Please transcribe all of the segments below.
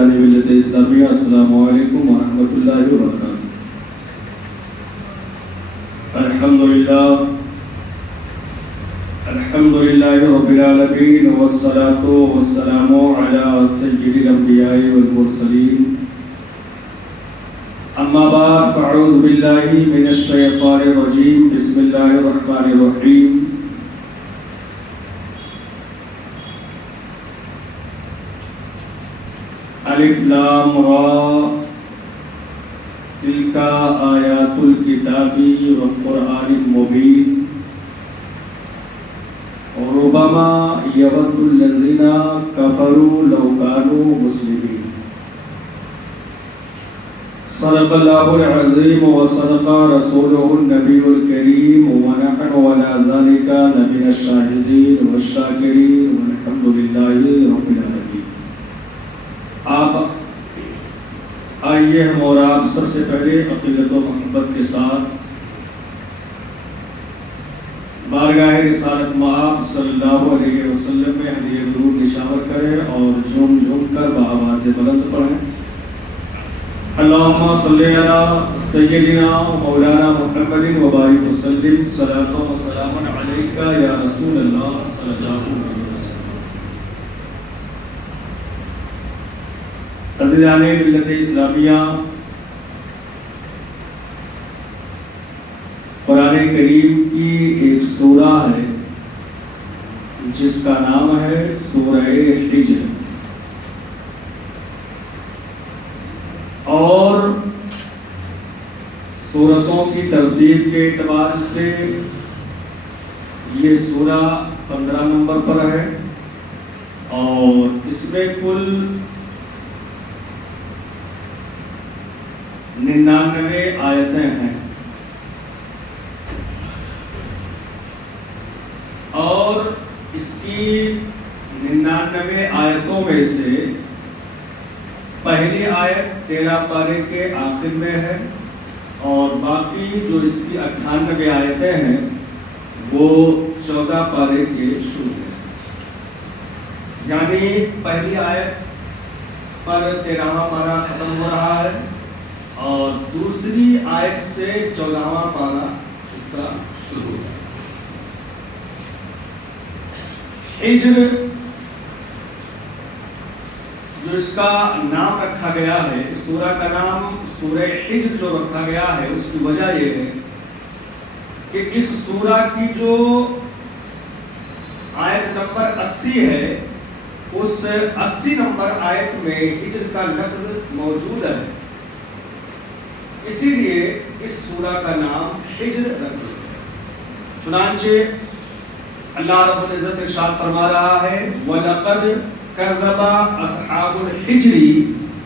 عزیزان ملت اسلامیہ، السلام علیکم ورحمۃ اللہ وبرکاتہ۔ الحمدللہ رب العالمین، والصلاة والسلام علی سید الانبیاء والمرسلین، اما بعد فاعوذ باللہ من الشیطان الرجیم، بسم اللہ الرحمن الرحیم۔ الف لام را تلک آیات الکتاب والقرآن المبین، ربما یود الذین کفروا لو کانوا مسلمین۔ صدق اللہ العظیم وصدق رسولہ النبی الکریم، ونحن على ذلك لمن الشاہدین والشاکرین، والحمد للہ رب العالمین۔ آپ آئیے، ہم اور آپ سب سے پہلے عقیدت و محبت کے ساتھ بارگاہ رسالت مآب صلی اللہ علیہ وسلم میں ہدیہ درود نشاور کریں اور جھوم جھوم کر بآواز بلند پڑھیں۔ اللہم صلی علی سیدنا مولانا محمد وبارک وسلم، صلاۃ و سلام علیک یا رسول اللہ صلی اللہ علیہ وسلم۔ عزیزان ملت اسلامیہ، قرآن کریم کی ایک سورہ ہے جس کا نام ہے سورہ حجر، اور سورتوں کی ترتیب کے اعتبار سے یہ سورہ 15 نمبر پر ہے، اور اس میں کل 99 آیتیں ہیں، اور اس کی 99 آیتوں میں سے پہلی آیت 13 پارے کے آخر میں ہے، اور باقی جو اس کی 98 آیتیں ہیں وہ 14 پارے کے شروع میں۔ یعنی پہلی آیت پر 13واں پارہ ختم ہو رہا ہے، اور دوسری آیت سے 14واں پارہ اس کا شروع ہے۔ حجر جو اس کا نام رکھا گیا ہے، اس سورہ کا نام سورہ حجر جو رکھا گیا ہے، اس کی وجہ یہ ہے کہ اس سورہ کی جو آیت نمبر 80 ہے، اس 80 نمبر آیت میں حجر کا لفظ موجود ہے، اسی لیے اس سورہ کا نام حجر رکھ دیا۔ چنانچہ اللہ رب العزت ارشاد فرما رہا ہے، وَلَقَدْ كَذَّبَ أَصْحَابُ الْحِجْرِ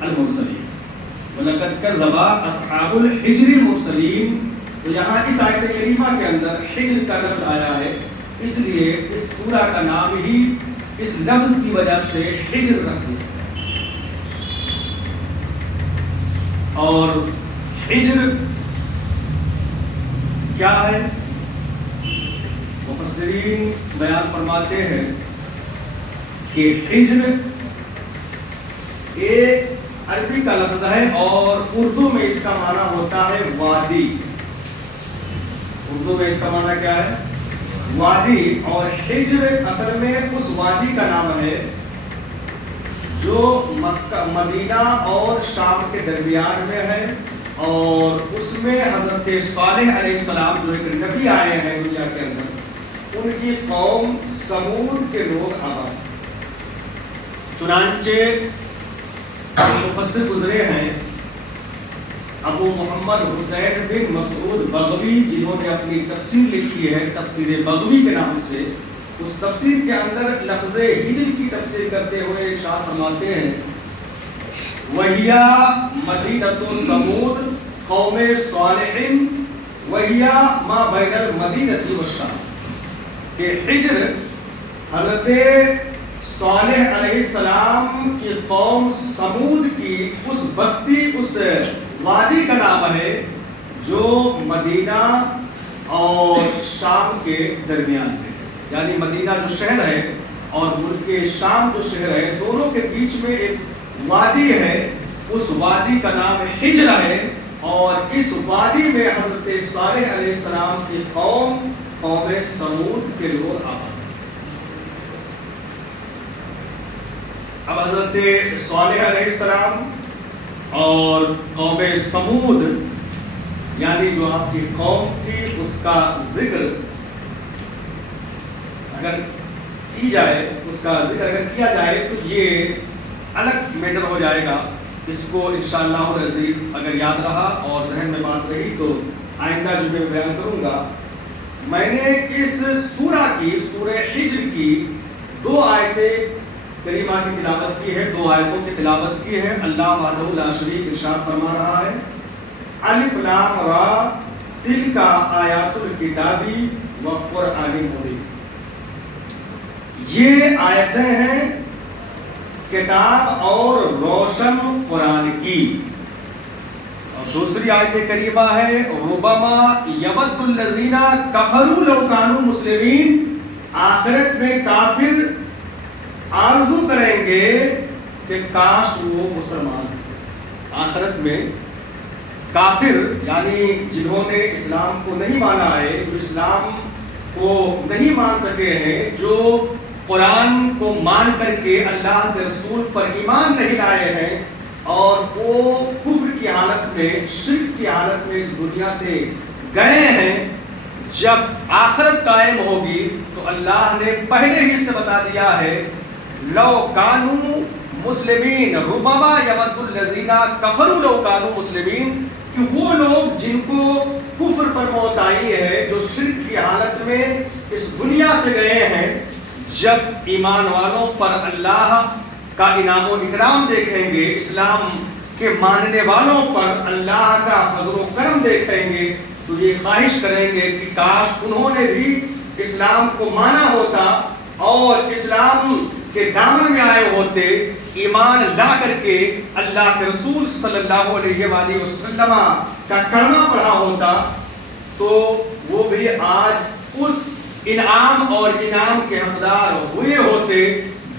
الْمُرْسَلِينَ، وَلَقَدْ كَذَّبَ أَصْحَابُ الْحِجْرِ الْمُرْسَلِينَ۔ تو یہاں اس آیت کریمہ کے اندر حجر کا لفظ آیا ہے، اس لیے اس سورہ کا نام ہی اس لفظ کی وجہ سے حجر رکھ دیا۔ اور حجر کیا ہے؟ مفسرین بیان فرماتے ہیں کہ حجر ایک عربی کا لفظ ہے، اور اردو میں اس کا معنی ہوتا ہے وادی۔ اردو میں اس کا معنی کیا ہے؟ وادی۔ اور حجر اصل میں اس وادی کا نام ہے جو مدینہ اور شام کے درمیان میں ہے، اور اس میں حضرت صالح علیہ السلام جو ایک نبی آئے ہیں دنیا کے اندر، ان کی قوم سمود کے لوگ آباد۔ چنانچہ مفسر گزرے ہیں ابو محمد حسین بن مسعود بغوی، جنہوں نے اپنی تفسیر لکھی ہے تفسیر بغوی کے نام سے، اس تفسیر کے اندر لفظ حجر کی تفسیر کرتے ہوئے ارشاد فرماتے ہیں، وَهِيَ مَدِينَةُ ثَمُودَ قوم صالح وَهِيَ مَا بَيْنَ الْمَدِينَةِ وَالشَّامِ، کہ حجر حضرت صالح علیہ السلام کی قوم سمود کی اس بستی، اس وادی کا نام ہے جو مدینہ اور شام کے درمیان ہے۔ یعنی مدینہ جو شہر ہے اور ملک شام جو شہر ہے، دونوں کے بیچ میں ایک وادی ہے، اس وادی کا نام حجر ہے، اور اس وادی میں حضرت صالح علیہ السلام کی قوم سمود کے لوگ آباد. اب حضرت صالح علیہ السلام اور قوم سمود یعنی جو آپ کی قوم تھی اس کا ذکر اگر کی جائے، اس کا ذکر اگر کیا جائے تو یہ الگ میٹر ہو جائے گا. اس کو انشاءاللہ العزیز اگر یاد رہا اور ذہن میں بات رہی تو آئندہ جو میں بیان کروں گا. میں نے اس سورہ حجر کی 2 آیتیں کریمہ کی تلاوت کی ہے، 2 آیتوں کی تلاوت کی ہے. اللہ وحدہ لا شریک ارشاد فرما رہا ہے الف لام را تلک آیات الکتاب وقرآن مبین. یہ آیتیں ہیں کتاب اور روشن قرآن کی. اور دوسری آیت کریمہ ہے ربما یود الذین کفروا لو کانوا مسلمین. آخرت میں کافر آرزو کریں گے کہ کاش وہ مسلمان ہیں. آخرت میں کافر یعنی جنہوں نے اسلام کو نہیں مانا ہے، جو اسلام کو نہیں مان سکے ہیں، جو قرآن کو مان کر کے اللہ کے رسول پر ایمان نہیں لائے ہیں، اور وہ کفر کی حالت میں، شرک کی حالت میں اس دنیا سے گئے ہیں. جب آخرت قائم ہوگی تو اللہ نے پہلے ہی سے بتا دیا ہے لو کانوا مسلمین ربما یود الذین کفروا لو کانوا مسلمین، کہ وہ لوگ جن کو کفر پر موت آئی ہے، جو شرک کی حالت میں اس دنیا سے گئے ہیں، جب ایمان والوں پر اللہ کا انعام و اکرام دیکھیں گے، اسلام کے ماننے والوں پر اللہ کا فضل و کرم دیکھیں گے، تو یہ خواہش کریں گے کہ کاش انہوں نے بھی اسلام کو مانا ہوتا اور اسلام کے دامن میں آئے ہوتے، ایمان لا کر کے اللہ کے رسول صلی اللہ علیہ وآلہ وسلم کا کلمہ پڑھا ہوتا، تو وہ بھی آج اس انعام اور انعام کے حقدار ہوئے ہوتے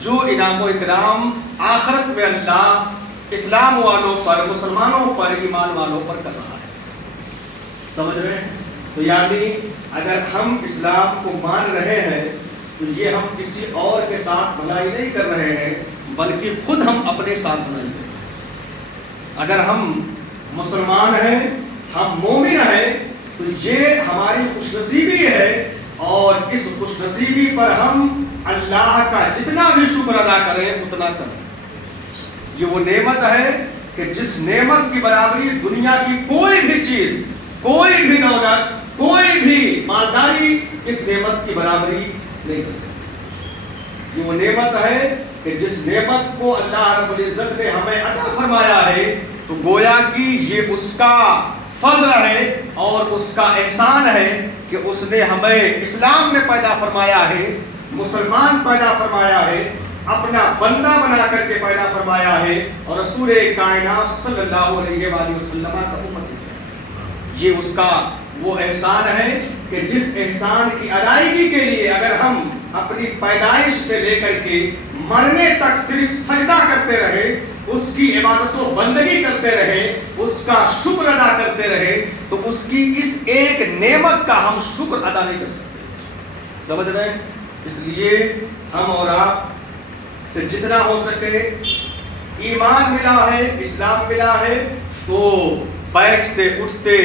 جو انعام و اکرام آخرت میں اللہ اسلام والوں پر، مسلمانوں پر، ایمان والوں پر کر رہا ہے. سمجھ رہے ہیں؟ تو یعنی اگر ہم اسلام کو مان رہے ہیں تو یہ ہم کسی اور کے ساتھ بھلائی نہیں کر رہے ہیں، بلکہ خود ہم اپنے ساتھ بھلائی کر رہے ہیں. اگر ہم مسلمان ہیں، ہم مومن ہیں، تو یہ ہماری خوش نصیبی ہے، اور اس خوش نصیبی پر ہم اللہ کا جتنا بھی شکر ادا کریں اتنا کریں. یہ وہ نعمت ہے کہ جس نعمت کی برابری دنیا کی کوئی بھی چیز، کوئی بھی دولت، کوئی بھی مالداری اس نعمت کی برابری نہیں کر سکتی. یہ وہ نعمت ہے کہ جس نعمت کو اللہ رب العزت نے ہمیں عطا فرمایا ہے تو گویا کہ یہ اس کا فضل ہے اور اس کا احسان ہے کہ اس نے ہمیں اسلام میں پیدا فرمایا ہے، مسلمان پیدا فرمایا ہے، اپنا بندہ بنا کر کے پیدا فرمایا ہے، اور رسول کائنات صلی اللہ علیہ وآلہ وسلم کا امت ہے. یہ اس کا وہ احسان ہے کہ جس احسان کی ادائیگی کے لیے اگر ہم اپنی پیدائش سے لے کر کے مرنے تک صرف سجدہ کرتے رہے، اس کی عبادت و بندگی کرتے رہے، اس کا شکر ادا کرتے رہے، تو اس کی اس ایک نعمت کا ہم شکر ادا نہیں کر سکتے. سمجھ رہے ہیں؟ اس لیے ہم اور آپ سے جتنا ہو سکے ایمان ملا ہے، اسلام ملا ہے، تو بیٹھتے اٹھتے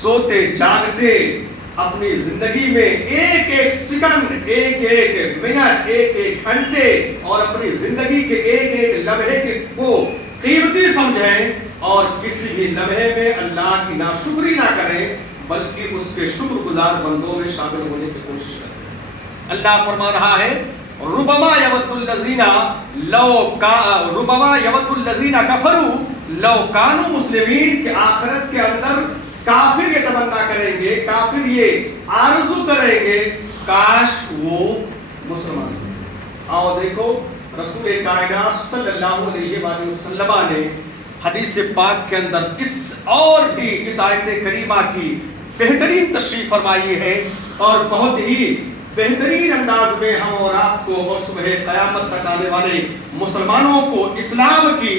سوتے جاگتے اپنی زندگی میں ایک ایک سیکنڈ، ایک ایک منٹ، ایک ایک گھنٹے اور اپنی زندگی کے ایک ایک لمحے کو قیمتی سمجھیں، اور کسی بھی لمحے میں اللہ کی ناشکری نہ کریں بلکہ اس کے شکر گزار بندوں میں شامل ہونے کی کوشش کریں. اللہ فرما رہا ہے ربما یود الذین کفروا لو کانوا مسلمین، کہ آخرت کے اندر کافر یہ تمنا کریں گے، کافر یہ آرزو کریں گے کاش وہ مسلمان ہیں. آؤ دیکھو رسول کائنات صلی اللہ علیہ وآلہ وسلم نے حدیث پاک کے اندر اس اور بھی اس آیت کریمہ کی بہترین تشریح فرمائی ہے، اور بہت ہی بہترین انداز میں ہم اور آپ کو اور صبح قیامت تک آنے والے مسلمانوں کو اسلام کی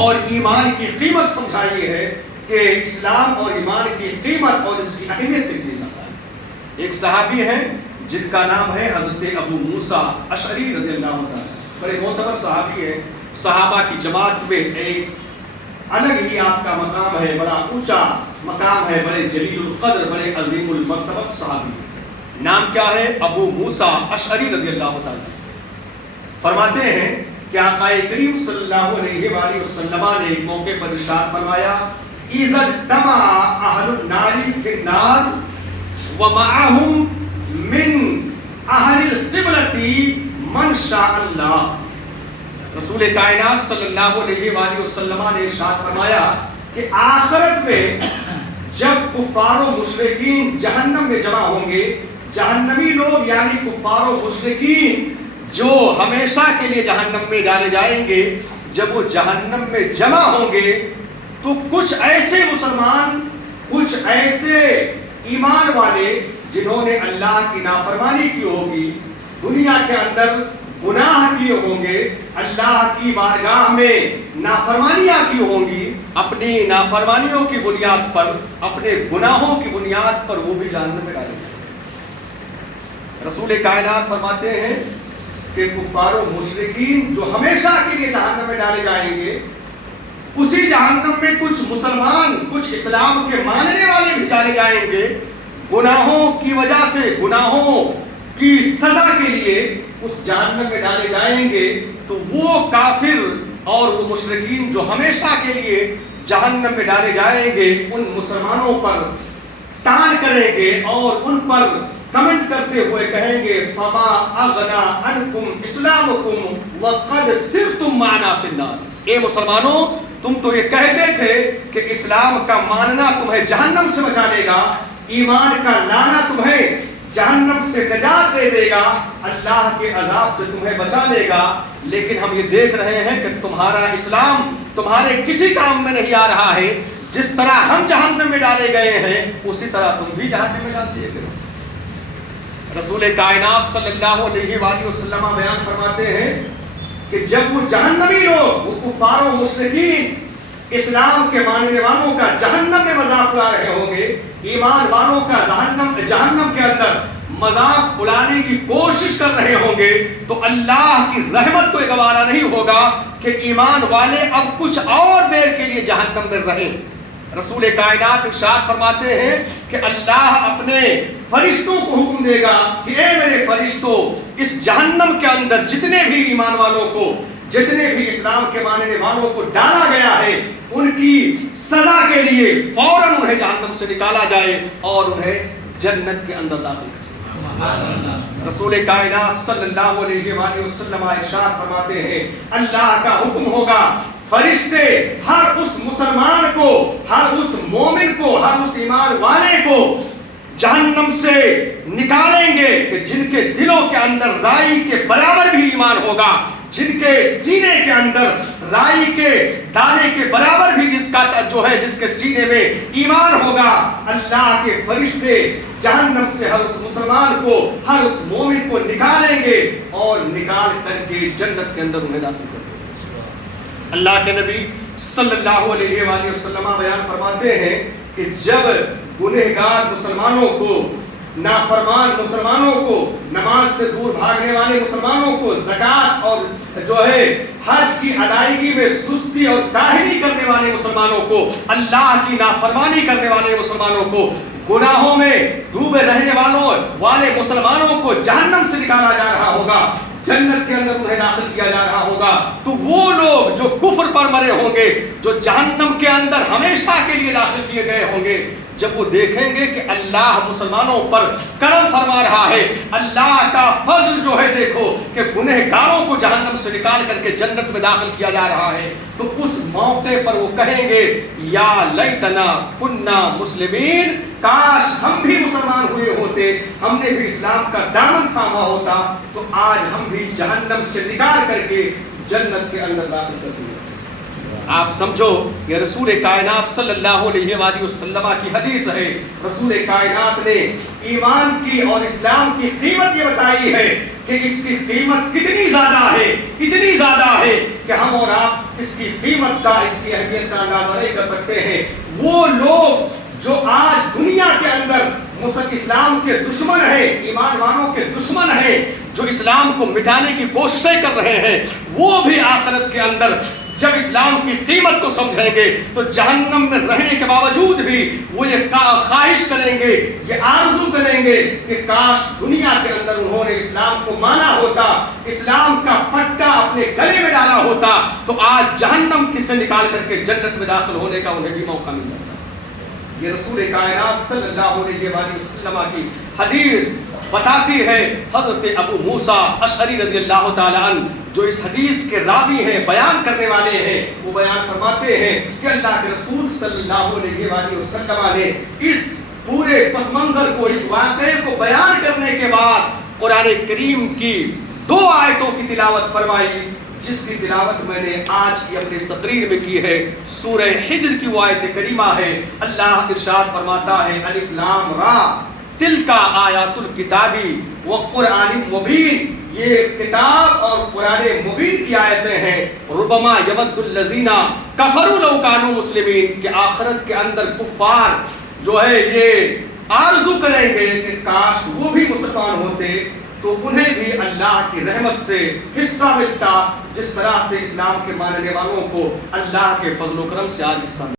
اور ایمان کی قیمت سمجھائی ہے کہ اسلام اور ایمان کی قیمت اور اس کی اہمیت کتنی زیادہ ہے۔ ایک صحابی ہیں جن کا نام ہے حضرت ابو موسیٰ اشعری رضی اللہ عنہ، بڑے معتبر صحابی ہیں، صحابہ کی جماعت میں ایک الگ ہی آپ کا مقام ہے، بڑا اونچا مقام ہے، بڑے جلیل القدر، بڑے عظیم المرتبہ صحابی ہیں۔ نام کیا ہے؟ ابو موسیٰ اشعری رضی اللہ تعالیٰ۔ فرماتے ہیں کہ آقا کریم صلی اللہ علیہ وآلہ وسلم نے ایک موقع پر ارشاد فرمایا اذا اجتمع اہل النار فی النار ومعهم من اہل القبلة من شاء اللہ۔ رسول کائنات صلی اللہ علیہ وآلہ وسلم نے ارشاد فرمایا کہ آخرت میں جب کفار و مشرکین جہنم میں جمع ہوں گے، جہنمی لوگ یعنی کفار و مشرکین جو ہمیشہ کے لیے جہنم میں ڈالے جائیں گے، جب وہ جہنم میں جمع ہوں گے تو کچھ ایسے مسلمان، کچھ ایسے ایمان والے جنہوں نے اللہ کی نافرمانی کی ہوگی، دنیا کے اندر گناہ کیے ہوں گے، اللہ کی بارگاہ میں نافرمانیاں کی ہوں گی، اپنی نافرمانیوں کی بنیاد پر، اپنے گناہوں کی بنیاد پر وہ بھی جہنم میں ڈالے جائیں گے۔ رسول کائنات فرماتے ہیں کہ کفار و مشرکین جو ہمیشہ کے لیے جہنم میں ڈالے جائیں گے، اسی جہنم میں کچھ مسلمان، کچھ اسلام کے ماننے والے بھی ڈالے جائیں گے، گناہوں کی وجہ سے، گناہوں کی سزا کے لیے اس جہنم میں ڈالے جائیں گے۔ تو وہ کافر اور وہ مشرکین جو ہمیشہ کے لیے جہنم میں ڈالے جائیں گے، ان مسلمانوں پر ٹان کریں گے اور ان پر کمنٹ کرتے ہوئے کہیں گے فما اغنا عنکم اسلامکم وقد سرتم معنا فی النار۔ اے مسلمانوں، تم تو یہ کہتے تھے کہ اسلام کا ماننا تمہیں جہنم سے بچا لے گا، ایمان کا لانا تمہیں جہنم سے نجات دے دے گا، اللہ کے عذاب سے تمہیں بچا لے گا، لیکن ہم یہ دیکھ رہے ہیں کہ تمہارا اسلام تمہارے کسی کام میں نہیں آ رہا ہے، جس طرح ہم جہنم میں ڈالے گئے ہیں اسی طرح تم بھی جہنم میں ڈال دیے گئے۔ رسول کائنات صلی اللہ علیہ وآلہ وسلم بیان فرماتے ہیں کہ جب وہ جہنمی لوگ، وہ کفار و مشرکین اسلام کے ماننے والوں کا جہنم میں مذاق اڑا رہے ہوں گے، ایمان والوں کا جہنم کے اندر مذاق اڑانے کی کوشش کر رہے ہوں گے، تو اللہ کی رحمت کو گوارا نہیں ہوگا کہ ایمان والے اب کچھ اور دیر کے لیے جہنم میں رہیں۔ رسول کائنات ارشاد فرماتے ہیں کہ اللہ اپنے فرشتوں کو حکم دے گا کہ اے میرے فرشتوں، اس جہنم کے اندر جتنے بھی ایمان والوں کو، جتنے بھی اسلام کے ماننے والوں کو ڈالا گیا ہے، ان کی سزا کے لیے فوراً انہیں جہنم سے نکالا جائے اور انہیں جنت کے اندر داخل کیا۔ رسول کائنات صلی اللہ علیہ وآلہ وسلم ارشاد فرماتے ہیں اللہ کا حکم ہوگا، فرشتے ہر اس مسلمان کو، ہر اس مومن کو، ہر اس ایمان والے کو جہنم سے نکالیں گے کہ جن کے دلوں کے اندر رائی کے برابر بھی ایمان ہوگا، جن کے سینے کے اندر رائی کے دانے کے برابر بھی جس کے سینے میں ایمان ہوگا۔ اللہ کے فرشتے جہنم سے ہر اس مسلمان کو، ہر اس مومن کو نکالیں گے اور نکال کر کے جنت کے اندر انہیں داخل کر دیں گے۔ اللہ کے نبی صلی اللہ علیہ وآلہ وسلم بیان فرماتے ہیں کہ جب گنہگار مسلمانوں کو، نافرمان مسلمانوں کو، نماز سے دور بھاگنے والے مسلمانوں کو، زکوٰۃ اور حج کی ادائیگی میں سستی اور کاہلی کرنے والے مسلمانوں کو، اللہ کی نافرمانی کرنے والے مسلمانوں کو، گناہوں میں ڈوبے رہنے والے مسلمانوں کو جہنم سے نکالا جا رہا ہوگا، جنت کے اندر انہیں داخل کیا جا رہا ہوگا، تو وہ لوگ جو کفر پر مرے ہوں گے، جو جہنم کے اندر ہمیشہ کے لیے داخل کیے گئے ہوں گے، جب وہ دیکھیں گے کہ اللہ مسلمانوں پر کرم فرما رہا ہے، اللہ کا فضل جو ہے دیکھو کہ گنہگاروں کو جہنم سے نکال کر کے جنت میں داخل کیا جا رہا ہے، تو اس موقع پر وہ کہیں گے یا لیتنا کننا مسلمین، کاش ہم بھی مسلمان ہوئے ہوتے، ہم نے بھی اسلام کا دامن تھاما ہوتا تو آج ہم بھی جہنم سے نکال کر کے جنت کے اندر داخل کر دیا۔ آپ سمجھو یہ رسول کائنات صلی اللہ علیہ وآلہ وسلم کی حدیث ہے. رسول کائنات نے ایمان کی اور اسلام کی قیمت یہ بتائی ہے کہ اس کی قیمت کتنی زیادہ ہے کہ ہم اور آپ اس کی قیمت کا، اس کی اہمیت کا اندازہ نہیں کر سکتے ہیں. وہ لوگ جو آج دنیا کے اندر اسلام کے دشمن ہیں، ایمان والوں کے دشمن ہیں، جو اسلام کو مٹانے کی کوششیں کر رہے ہیں، وہ بھی آخرت کے اندر جب اسلام کی قیمت کو سمجھیں گے تو جہنم میں رہنے کے باوجود بھی وہ یہ خواہش کریں گے، یہ آرزو کریں گے کہ کاش دنیا کے اندر انہوں نے اسلام کو مانا ہوتا، اسلام کا پٹا اپنے گلے میں ڈالا ہوتا تو آج جہنم سے نکال کر کے جنت میں داخل ہونے کا انہیں بھی موقع مل جاتا. یہ رسول کائنات صلی اللہ علیہ وآلہ وسلم کی حدیث بتاتی ہے. حضرت ابو موسیٰ اشعری رضی اللہ تعالی عنہ جو اس حدیث کے راوی ہیں، بیان کرنے والے ہیں، وہ بیان فرماتے ہیں کہ اللہ کے رسول صلی اللہ علیہ وآلہ وسلم نے اس پورے پس منظر کو، اس واقعے کو بیان کرنے کے بعد قرآن کریم کی 2 آیتوں کی تلاوت فرمائی، جس کی تلاوت میں نے آج کی اپنی اس تقریر میں کی ہے. سورہ حجر کی وہ آیت کریمہ ہے. اللہ ارشاد فرماتا ہے الف لام را تلک آیات الکتابی وقرآن مبین، یہ کتاب اور قرآن مبین کی آیتیں ہیں. ربما یود الذین کفروا لو کانوا مسلمین، کہ آخرت کے اندر کفار جو ہے یہ آرزو کریں گے کہ کاش وہ بھی مسلمان ہوتے تو انہیں بھی اللہ کی رحمت سے حصہ ملتا، جس طرح سے اسلام کے ماننے والوں کو اللہ کے فضل و کرم سے آج حصہ ملتا.